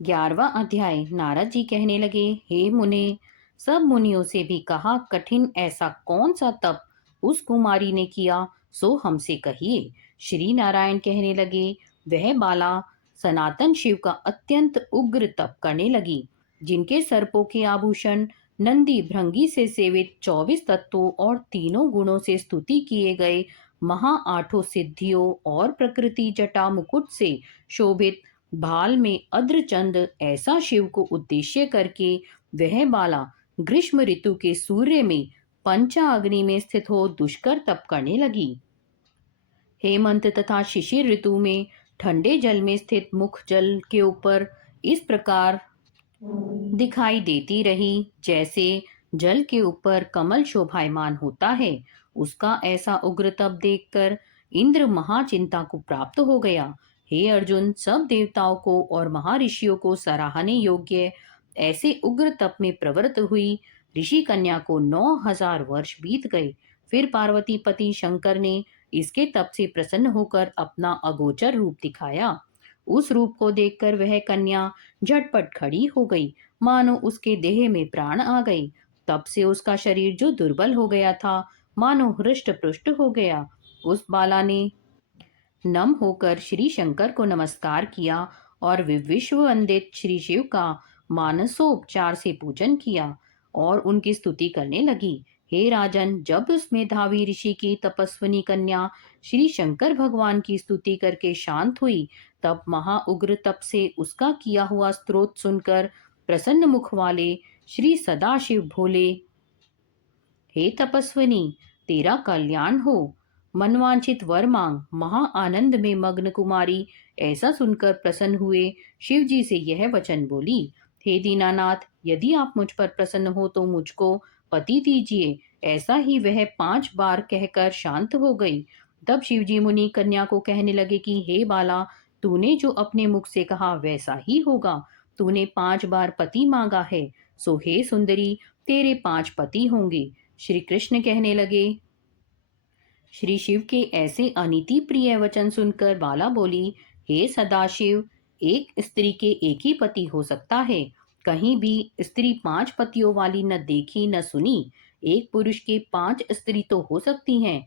11वां अध्याय। नारद जी कहने लगे, हे मुने, सब मुनियों से भी कहा कठिन ऐसा कौन सा तप उस कुमारी ने किया, सो हमसे कहिए। श्री नारायण कहने लगे, वह बाला सनातन शिव का अत्यंत उग्र तप करने लगी, जिनके सर्पों के आभूषण नंदी भृंगी से सेवित 24 तत्वों और तीनों गुणों से स्तुति किए गए महा आठों सिद्धियों और प्रकृति जटा मुकुट से शोभित भाल में अद्रचंद ऐसा शिव को उद्देश्य करके वह बाला ग्रीष्म ऋतु के सूर्य में पंचा अग्नि में स्थित हो दुष्कर तप करने लगी। हेमंत तथा शिशिर ऋतु में ठंडे जल में स्थित मुख जल के ऊपर इस प्रकार दिखाई देती रही, जैसे जल के ऊपर कमल शोभायमान होता है। उसका ऐसा उग्र तप देखकर इंद्र महाचिंता को प्राप्त हो गया। हे अर्जुन, सब देवताओं को और महर्षियों को सराहने योग्य ऐसे उग्र तप में प्रवृत्त हुई ऋषि कन्या को 9,000 वर्ष बीत गए। फिर पार्वती पति शंकर ने इसके तप से प्रसन्न होकर अपना अगोचर रूप दिखाया। उस रूप को देखकर वह कन्या झटपट खड़ी हो गई, मानो उसके देह में प्राण आ गए। तब से उसका शरीर जो दुर्बल हो गया था, मानो हृष्ट पुष्ट हो गया। उस बाला ने नम होकर श्री शंकर को नमस्कार किया और विश्व वंदित श्री शिव का मानसोपचार से पूजन किया और उनकी स्तुति करने लगी। हे राजन, जब उस मेधावी ऋषि की तपस्विनी कन्या श्री शंकर भगवान की स्तुति करके शांत हुई, तब महा उग्र तप से उसका किया हुआ स्तोत्र सुनकर प्रसन्न मुख वाले श्री सदाशिव भोले, हे तपस्विनी, तेरा कल्याण हो, मनवांछित वर मांग। महा आनंद में मग्न कुमारी ऐसा सुनकर प्रसन्न हुए शिव जी से यह वचन बोली, हे दीनानाथ, यदि आप मुझ पर प्रसन्न हो तो मुझको पति दीजिए। ऐसा ही वह 5 बार कहकर शांत हो गई। तब शिवजी मुनि कन्या को कहने लगे कि हे बाला, तूने जो अपने मुख से कहा वैसा ही होगा। तूने 5 बार पति मांगा है, सो हे सुंदरी, तेरे 5 पति होंगे। श्री कृष्ण कहने लगे, श्री शिव के ऐसे अनीति प्रिय वचन सुनकर बाला बोली, हे सदाशिव, एक स्त्री के एक ही पति हो सकता है। कहीं भी स्त्री 5 पतियों वाली न देखी न सुनी। एक पुरुष के 5 स्त्री तो हो सकती हैं,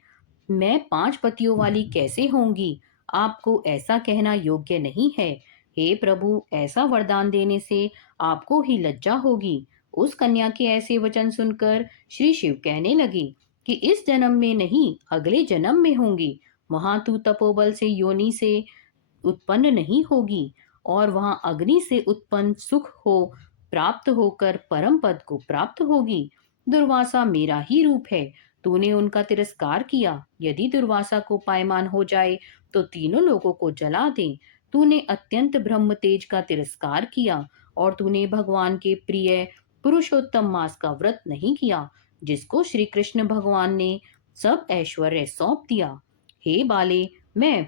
मैं 5 पतियों वाली कैसे होंगी? आपको ऐसा कहना योग्य नहीं है। हे प्रभु, ऐसा वरदान देने से आपको ही लज्जा होगी। उस कन्या के ऐसे वचन सुनकर श्री शिव कहने लगे कि इस जन्म में नहीं, अगले जन्म में होंगी। वहां तू तपोबल से योनि से उत्पन्न नहीं होगी और वहां अग्नि से उत्पन्न सुख हो प्राप्त होकर परम पद को प्राप्त होगी। दुर्वासा मेरा ही रूप है, तूने उनका तिरस्कार किया। यदि दुर्वासा को पायमान हो जाए तो तीनों लोगों को जला दे। तूने अत्यंत ब्रह्म तेज का तिरस्कार किया और तूने भगवान के प्रिय पुरुषोत्तम मास का व्रत नहीं किया, जिसको श्री कृष्ण भगवान ने सब ऐश्वर्य सौंप दिया। हे बाले, मैं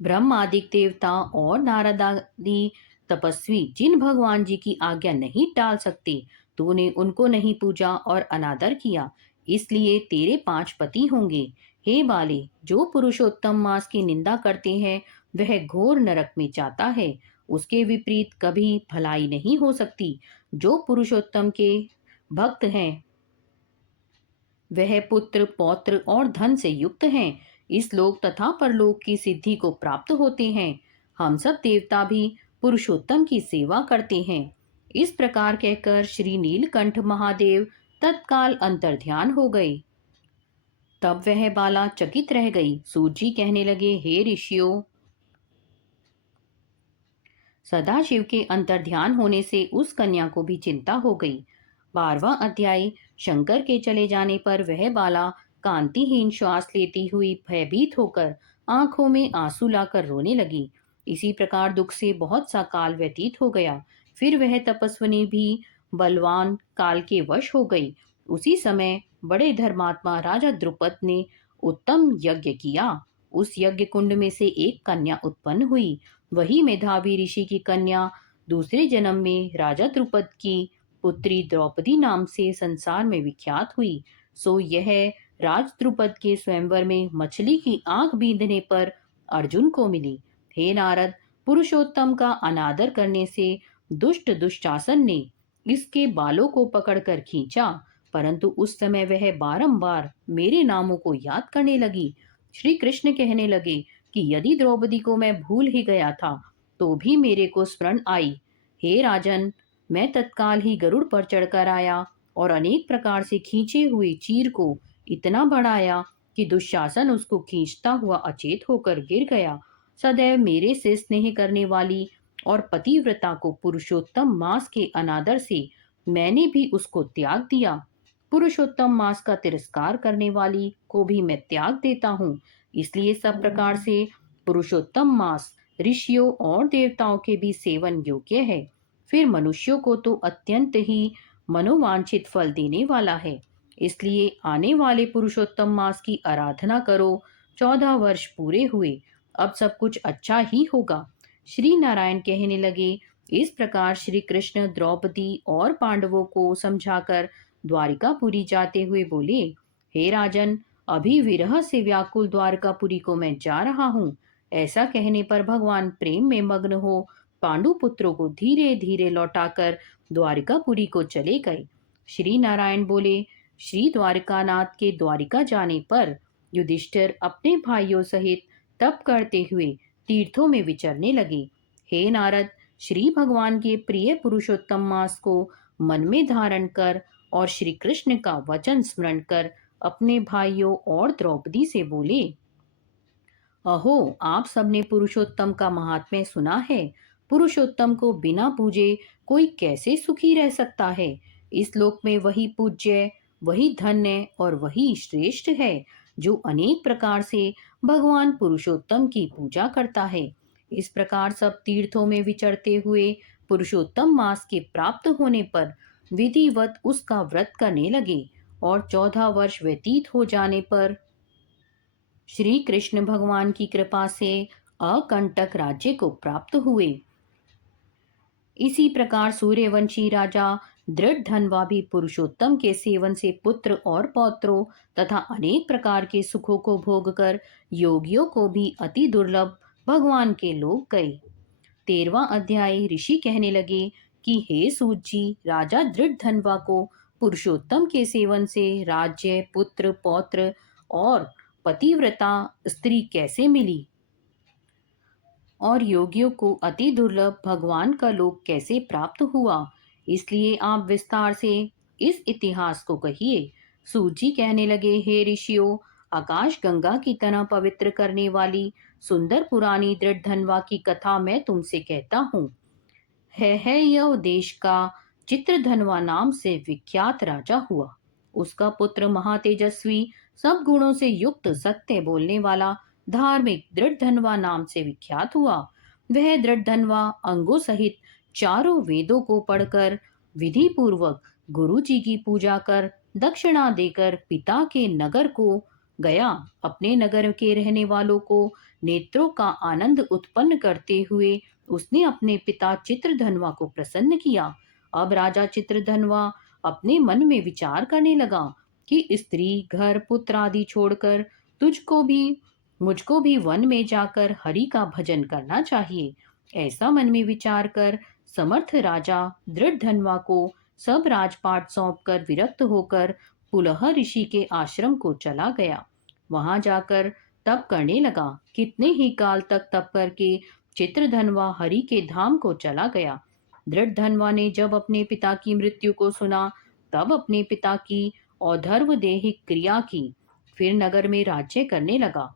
ब्रह्मादिक देवता और नारदादि तपस्वी जिन भगवान जी की आज्ञा नहीं टाल सकते, तूने उनको नहीं पूजा और अनादर किया, इसलिए तेरे 5 पति होंगे। हे बाले, जो पुरुषोत्तम मास की निंदा करते हैं वह घोर नरक में जाता है। उसके विपरीत कभी भलाई नहीं हो सकती। जो पुरुषोत्तम के भक्त हैं वह पुत्र पौत्र और धन से युक्त हैं, इस लोक तथा परलोक की सिद्धि को प्राप्त होते हैं। हम सब देवता भी पुरुषोत्तम की सेवा करते हैं। इस प्रकार कहकर श्री नीलकंठ महादेव तत्काल अंतर्ध्यान हो गए। तब वह बाला चकित रह गई। सूत जी कहने लगे, हे ऋषियों, सदाशिव के अंतर्ध्यान होने से उस कन्या को भी चिंता हो गई। 12वां अध्याय। शंकर के चले जाने पर वह बाला कांतिहीन श्वास लेती हुई भयभीत होकर आंखों में आंसू लाकर रोने लगी। इसी प्रकार दुख से बहुत सा काल व्यतीत हो गया। फिर वह तपस्विनी भी बलवान काल के वश हो गई। उसी समय बड़े धर्मात्मा राजा द्रुपद ने उत्तम यज्ञ किया। उस यज्ञ कुंड में से एक कन्या उत्पन्न हुई। वही मेधावी ऋषि की कन्या दूसरे जन्म में राजा द्रुपद की पुत्री द्रौपदी नाम से संसार में विख्यात हुई। सो यह राज द्रुपद के स्वयंवर में मछली की आंख बींधने पर अर्जुन को मिली। हे नारद, पुरुषोत्तम का अनादर करने से दुष्ट दुशासन ने इसके बालों को पकड़कर खींचा, परंतु उस समय वह बारंबार मेरे नामों को याद करने लगी। श्री कृष्ण कहने लगे कि यदि द्रौपदी को मैं भूल ही गया था, तो भी मेरे को स्मरण आई। हे राजन, मैं तत्काल ही गरुड़ पर चढ़कर आया और अनेक प्रकार से खींचे हुए चीर को इतना बढ़ाया कि दुशासन उसको खींचता हुआ अचेत होकर गिर गया। सदैव मेरे से स्नेह करने वाली और पतिव्रता को पुरुषोत्तम मास के अनादर से मैंने भी उसको त्याग दिया। पुरुषोत्तम मास का तिरस्कार करने वाली को भी मैं त्याग देता हूँ। इसलिए सब प्रकार से पुरुषोत्तम मास ऋषियों और देवताओं के भी सेवन योग्य है। फिर मनुष्यों को तो अत्यंत ही मनोवांछित फल देने वाला है। इसलिए आने वाले पुरुषोत्तम मास की आराधना करो। 14 वर्ष पूरे हुए, अब सब कुछ अच्छा ही होगा। श्री नारायण कहने लगे। इस प्रकार श्री कृष्ण द्रौपदी और पांडवों को समझाकर द्वारिकापुरी जाते हुए बोले, हे राजन, अभी विरह से व्याकुल द्वारकापुरी को मैं जा रहा हूँ। ऐसा कहने पर भगवान प्रेम में मग्न हो पांडु पुत्रों को धीरे धीरे लौटाकर द्वारिकापुरी को चले गए। श्री नारायण बोले, श्री द्वारिकानाथ के द्वारिका जाने पर युधिष्ठिर अपने भाइयों सहित तप करते हुए तीर्थों में विचरने लगे। हे नारद, श्री भगवान के प्रिय पुरुषोत्तम मास को मन में धारण कर और श्री कृष्ण का वचन स्मरण कर अपने भाइयों और द्रौपदी से बोले, अहो, आप सबने पुरुषोत्तम का महात्म्य सुना है। पुरुषोत्तम को बिना पूजे कोई कैसे सुखी रह सकता है। इस लोक में वही पूज्य, वही धन्य और वही श्रेष्ठ है जो अनेक प्रकार से भगवान पुरुषोत्तम की पूजा करता है। इस प्रकार सब तीर्थों में विचरते हुए पुरुषोत्तम मास के प्राप्त होने पर विधिवत उसका व्रत करने लगे और 14 वर्ष व्यतीत हो जाने पर श्री कृष्ण भगवान की कृपा से अकंटक राज्य को प्राप्त हुए। इसी प्रकार सूर्यवंशी राजा दृढ़धनवा भी पुरुषोत्तम के सेवन से पुत्र और पौत्रों तथा अनेक प्रकार के सुखों को भोग कर योगियों को भी अति दुर्लभ भगवान के लोक गए। 13वां अध्याय। ऋषि कहने लगे कि हे सूत जी, राजा दृढ़धनवा को पुरुषोत्तम के सेवन से राज्य, पुत्र, पौत्र और पतिव्रता स्त्री कैसे मिली और योगियों को अति दुर्लभ भगवान का लोक कैसे प्राप्त हुआ, इसलिए आप विस्तार से इस इतिहास को कहिए। सूत जी कहने लगे, हे ऋषियों, आकाश गंगा की तरह पवित्र करने वाली सुंदर पुरानी दृढ़धनवा की कथा मैं तुमसे कहता हूँ। है यह देश का चित्रधनवा नाम से विख्यात राजा हुआ। उसका पुत्र महातेजस्वी, सब गुणों से युक्त, सत्य बोलने वाला, धार्मिक दृढ़धनवा नाम से विख्यात हुआ। वह दृढ़धनवा अंगों सहित चारों वेदों को पढ़कर विधि पूर्वक गुरु जी की पूजा कर दक्षिणा देकर पिता के नगर को गया। अपने नगर के रहने वालों को नेत्रों का आनंद उत्पन्न करते हुए उसने अपने पिता चित्रधनवा को प्रसन्न किया। अब राजा चित्रधनवा अपने मन में विचार करने लगा कि स्त्री, घर, पुत्र आदि छोड़कर तुझको भी मुझको भी वन में जाकर हरि का भजन करना चाहिए। ऐसा मन में विचार कर समर्थ राजा दृढ़धनवा को सब राजपाट सौंपकर विरक्त होकर पुलह ऋषि के आश्रम को चला गया। वहां जाकर तप करने लगा। कितने ही काल तक तप करके चित्रधनवा हरि के धाम को चला गया। दृढ़धनवा ने जब अपने पिता की मृत्यु को सुना, तब अपने पिता की औधर्व देहिक क्रिया की, फिर नगर में राज्य करने लगा।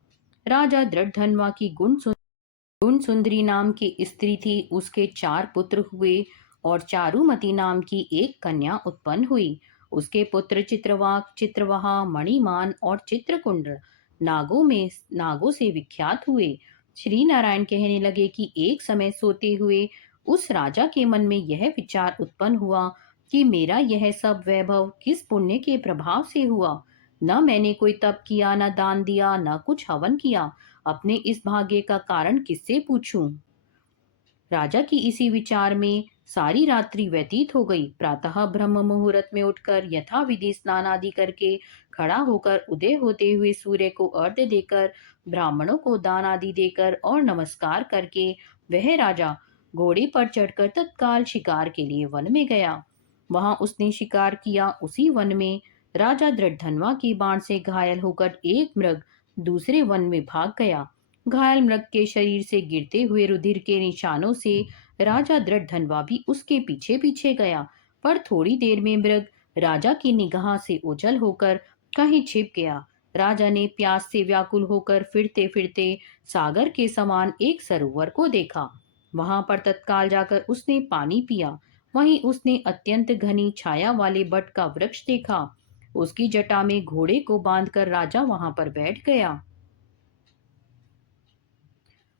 राजा दृढ़धनवा की गुण सुंदरी नाम की स्त्री थी। उसके 4 पुत्र हुए और चारुमती नाम की एक कन्या उत्पन्न हुई। उसके पुत्र चित्रवाक, चित्रवहा, मणिमान और चित्रकुंड नागों से विख्यात हुए। श्री नारायण कहने लगे कि एक समय सोते हुए उस राजा के मन में यह विचार उत्पन्न हुआ कि मेरा यह सब वैभव किस पुण्य के प्रभाव से हुआ। न मैंने कोई तप किया, न दान दिया, न कुछ हवन किया। अपने इस भाग्य का कारण किससे पूछूं? राजा की इसी विचार में सारी रात्रि व्यतीत हो गई। प्रातः ब्रह्म मुहूर्त में उठकर यथा विधि स्नान आदि करके खड़ा होकर उदय होते हुए सूर्य को अर्घ्य देकर, ब्राह्मणों को दान आदि देकर और नमस्कार करके वह राजा घोड़े पर चढ़कर तत्काल शिकार के लिए वन में गया। वहां उसने शिकार किया। उसी वन में राजा दृढ़धनवा के बाण से घायल होकर एक मृग दूसरे वन में भाग गया। घायल मृग के शरीर से गिरते हुए रुधिर के निशानों से राजा दृढ़धनवा भी उसके पीछे पीछे गया। पर थोड़ी देर में मृग राजा की निगाह से ओझल होकर कहीं छिप गया। राजा ने प्यास से व्याकुल होकर फिरते फिरते सागर के समान एक सरोवर को देखा। वहां पर तत्काल जाकर उसने पानी पिया। वहीं उसने अत्यंत घनी छाया वाले बट का वृक्ष देखा। उसकी जटा में घोड़े को बांधकर राजा वहां पर बैठ गया।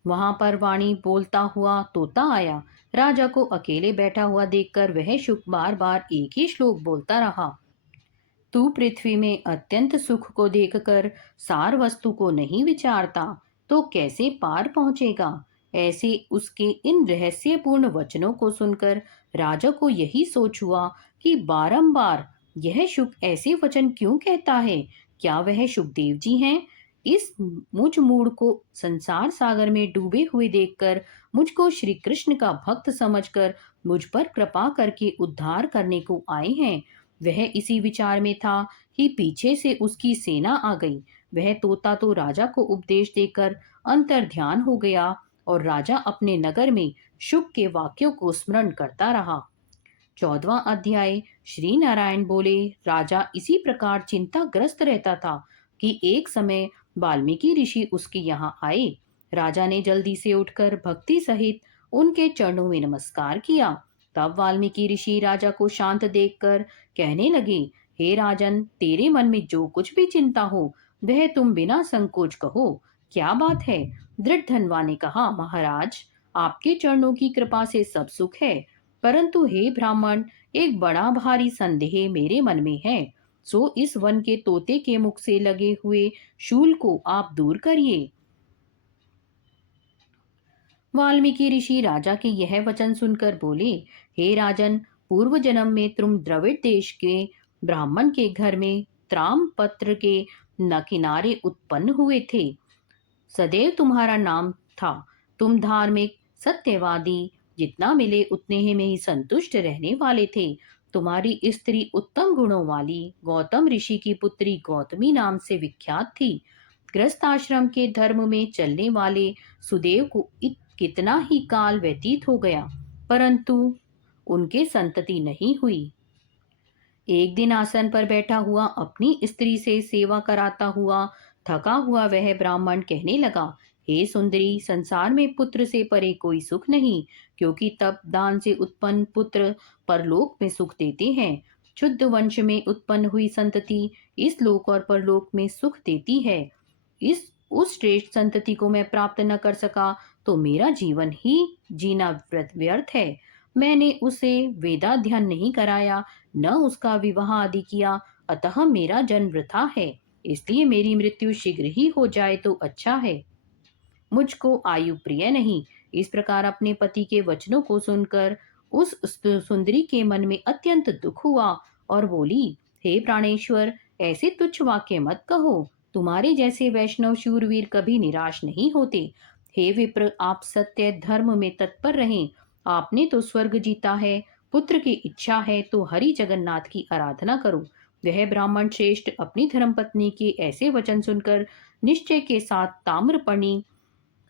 वहां पर वाणी बोलता हुआ तोता आया। राजा को अकेले बैठा हुआ देखकर वह शुक बार बार एक ही श्लोक बोलता रहा। तू पृथ्वी में अत्यंत सुख को देखकर सार वस्तु को नहीं विचारता तो कैसे पार पहुंचेगा। ऐसे उसके इन रहस्यपूर्ण वचनों को सुनकर राजा को यही सोच हुआ कि बारंबार यह शुक ऐसे वचन क्यों कहता है। क्या वह शुकदेव जी हैं। इस मुझ मूड को संसार सागर में डूबे हुए देखकर मुझको श्री कृष्ण का भक्त समझकर मुझ पर कृपा करके उद्धार करने को आए हैं। वह इसी विचार में था कि पीछे से उसकी सेना आ गई। वह तोता तो राजा को उपदेश देकर अंतर ध्यान हो गया और राजा अपने नगर में शुक के वाक्यों को स्मरण करता रहा। 14वां अध्याय। श्री नारायण बोले, राजा इसी प्रकार चिंताग्रस्त रहता था कि एक समय वाल्मीकि ऋषि उसके यहाँ आए। राजा ने जल्दी से उठकर भक्ति सहित उनके चरणों में नमस्कार किया। तब वाल्मीकि ऋषि राजा को शांत देखकर कहने लगे, हे राजन, तेरे मन में जो कुछ भी चिंता हो वह तुम बिना संकोच कहो। क्या बात है। दृढ़धनवा ने कहा, महाराज, आपके चरणों की कृपा से सब सुख है, परंतु हे ब्राह्मण, एक बड़ा भारी संदेह मेरे मन में है। सो इस वन के तोते के मुख से लगे हुए शूल को आप दूर करिए। वाल्मीकि ऋषि राजा के यह वचन सुनकर बोले, हे राजन, पूर्व जन्म में तुम द्रविड़ देश के ब्राह्मण के घर में त्राम पत्र के न किनारे उत्पन्न हुए थे। सदैव तुम्हारा नाम था। तुम धार्मिक, सत्यवादी, जितना मिले उतने ही में ही संतुष्ट रहने वाले थे। तुम्हारी स्त्री उत्तम गुणों वाली गौतम ऋषि की पुत्री गौतमी नाम से विख्यात थी। गृहस्थ आश्रम के धर्म में चलने वाले सुदेव को कितना ही काल व्यतीत हो गया, परंतु उनके संतति नहीं हुई। एक दिन आसन पर बैठा हुआ अपनी स्त्री से सेवा कराता हुआ थका हुआ वह ब्राह्मण कहने लगा, हे सुंदरी, संसार में पुत्र से परे कोई सुख नहीं, क्योंकि तप दान से उत्पन्न पुत्र परलोक में सुख देते हैं। शुद्ध वंश में उत्पन्न हुई संतति इस लोक और परलोक में सुख देती है। इस उस श्रेष्ठ संतति को मैं प्राप्त न कर सका तो मेरा जीवन ही जीना व्यर्थ है। मैंने उसे वेदाध्ययन नहीं कराया, न उसका विवाह आदि किया, अतः मेरा जन्म वृथा है। इसलिए मेरी मृत्यु शीघ्र ही हो जाए तो अच्छा है। मुझको आयु प्रिय नहीं। इस प्रकार अपने पति के वचनों को सुनकर उस सुंदरी के मन में अत्यंत दुख हुआ और बोली, हे प्राणेश्वर, ऐसे तुच्छ वाक्य मत कहो। तुम्हारे जैसे वैष्णव शूरवीर कभी निराश नहीं होते। हे विप्र, आप सत्य धर्म में तत्पर रहें। आपने तो स्वर्ग जीता है। पुत्र की इच्छा है तो हरि जगन्नाथ की आराधना करो। वह ब्राह्मण श्रेष्ठ अपनी धर्मपत्नी के ऐसे वचन सुनकर निश्चय के साथ ताम्रपर्णी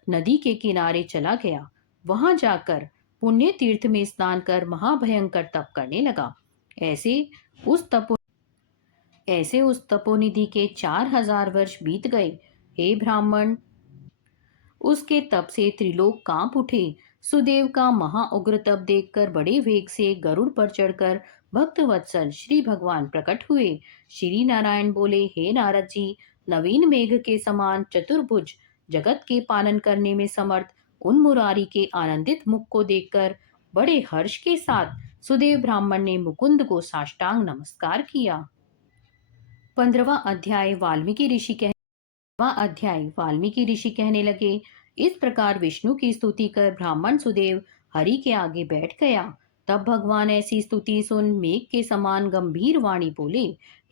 नदी के किनारे चला गया। वहां जाकर पुण्य तीर्थ में स्नान कर महाभयंकर तप करने लगा। ऐसे उस तपो ऐसे उस तपोनिधि के 4000 वर्ष बीत गए। हे ब्राह्मण, उसके तप से त्रिलोक कांप उठे। सुदेव का महाउग्र तप देखकर बड़े वेग से गरुड़ पर चढ़कर भक्त वत्सल श्री भगवान प्रकट हुए। श्री नारायण बोले, हे नारद जी, नवीन मेघ के समान चतुर्भुज, जगत के पालन करने में समर्थ उन मुरारी के आनंदित मुख को देखकर बड़े हर्ष के साथ सुदेव ब्राह्मण ने मुकुंद को साष्टांग नमस्कार किया। 15वां अध्याय। वाल्मीकि ऋषि कहने लगे, इस प्रकार विष्णु की स्तुति कर ब्राह्मण सुदेव हरि के आगे बैठ गया। तब भगवान ऐसी स्तुति सुन मेघ के समान गंभीर वाणी बोले,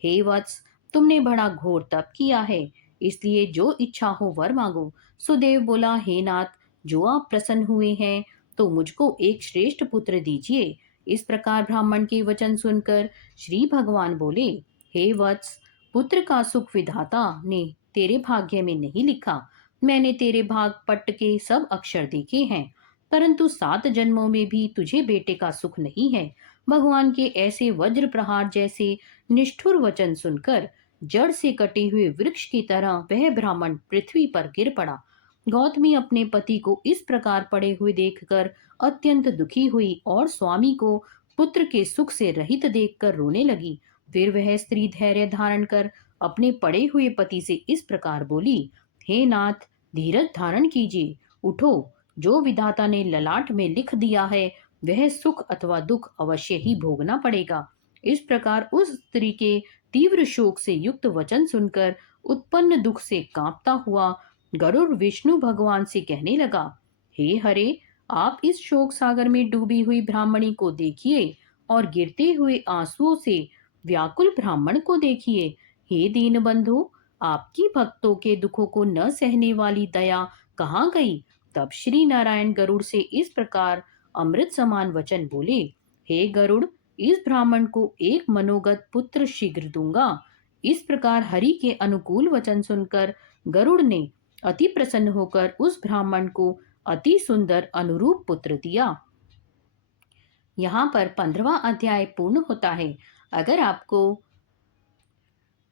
हे वत्स, तुमने बड़ा घोर तप किया है, इसलिए जो इच्छा हो वर मांगो। सुदेव बोला, हे नाथ, जो आप प्रसन्न हुए हैं, तो मुझको एक श्रेष्ठ पुत्र दीजिए। इस प्रकार ब्राह्मण के वचन सुनकर श्री भगवान बोले, हे वत्स, पुत्र का सुख विधाता ने तेरे भाग्य में नहीं लिखा। मैंने तेरे भाग पट्ट के सब अक्षर देखे हैं, परंतु 7 जन्मों में भी तुझे बेटे का सुख नहीं है। भगवान के ऐसे वज्र प्रहार जैसे निष्ठुर वचन सुनकर जड़ से कटे हुए वृक्ष की तरह वह ब्राह्मण पृथ्वी पर गिर पड़ा। गौतमी अपने पति को इस प्रकार पड़े हुए देखकर अत्यंत दुखी हुई और स्वामी को पुत्र के सुख से रहित देखकर रोने लगी। फिर वह स्त्री धैर्य धारण कर अपने पड़े हुए पति से इस प्रकार बोली, हे नाथ, धीरज धारण कीजिए, उठो। जो विधाता ने ललाट में लिख दिया है, वह सुख अथवा दुख अवश्य ही भोगना पड़ेगा। इस प्रकार उस स्त्री के तीव्र शोक से युक्त वचन सुनकर उत्पन्न दुख से कांपता हुआ गरुड़ विष्णु भगवान से कहने लगा, हे हरे, आप इस शोक सागर में डूबी हुई ब्राह्मणी को देखिए और गिरते हुए आंसुओं से व्याकुल ब्राह्मण को देखिए। हे दीन बंधु, आपकी भक्तों के दुखों को न सहने वाली दया कहाँ गई? तब श्री नारायण गरुड़ से इस प्रकार अमृत समान वचन बोले, हे गरुड़, इस ब्राह्मण को एक मनोगत पुत्र शीघ्र दूंगा। इस प्रकार हरि के अनुकूल वचन सुनकर गरुड़ ने अति प्रसन्न होकर उस ब्राह्मण को अति सुंदर अनुरूप पुत्र दिया। यहाँ पर 15वां अध्याय पूर्ण होता है। अगर आपको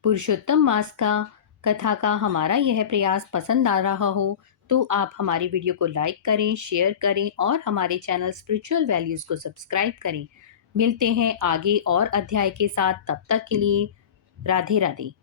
पुरुषोत्तम मास का कथा का हमारा यह प्रयास पसंद आ रहा हो, तो आप हमारी वीडियो को लाइक करें, शेयर करें और हमारे चैनल स्पिरिचुअल वैल्यूज को सब्सक्राइब करें। मिलते हैं आगे और अध्याय के साथ। तब तक के लिए राधे राधे।